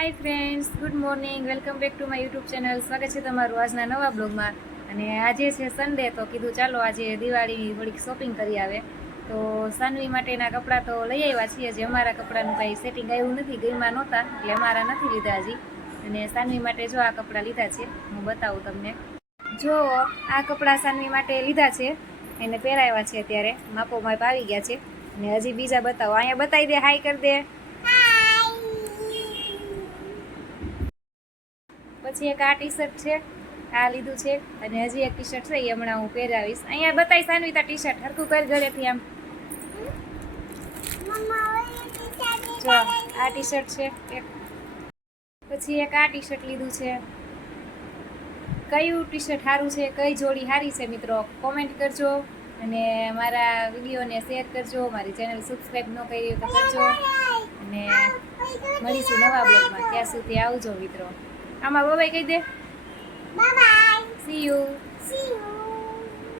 Hi friends, good morning. Welcome back to my YouTube channel. સ્વાગત છે તમારું આજના નવા બ્લોગમાં. અને આજે છે સન્ડે, તો કીધું ચાલો આજે દિવાળીની થોડીક શોપિંગ કરી આવે. તો સાનવી માટેના કપડાં તો લઈ આવ્યા છીએ. જે અમારા કપડાનું કાંઈ સેટિંગ આવ્યું નથી, ગઈમાં નહોતા એટલે અમારા નથી લીધા હજી. અને સાનવી માટે જો આ કપડાં લીધા છે, હું બતાવું તમને. જો આ કપડાં સાનવી માટે લીધા છે, એને પહેરાવ્યા છે. અત્યારે માપો માપ આવી ગયા છે. અને હજી બીજા બતાવો. અહીંયા બતાવી દે, હાય કરી દે. પછી એક આ ટી શર્ટ છે, આ લીધું છે. અને હજી એક ટી શર્ટ છે, એ હમણાં હું પહેરાવીશ. અહીંયા બતાવી સાનવી તા ટી શર્ટ હરખું કર ઘરેથી આમ. જો આ ટી શર્ટ છે એક. પછી એક આ ટી શર્ટ લીધું છે. કયું ટી શર્ટ સારું છે, કઈ જોડી સારી છે મિત્રો, કોમેન્ટ કરજો. અને મારા વિડીયોને શેર કરજો. મારી ચેનલ સબસ્ક્રાઈબ ન કરી તો કરજો. અને મળીશું નવા બ્લોગમાં. ત્યાં સુધી આવજો મિત્રો. આમાં બાય કહી દે. બાય.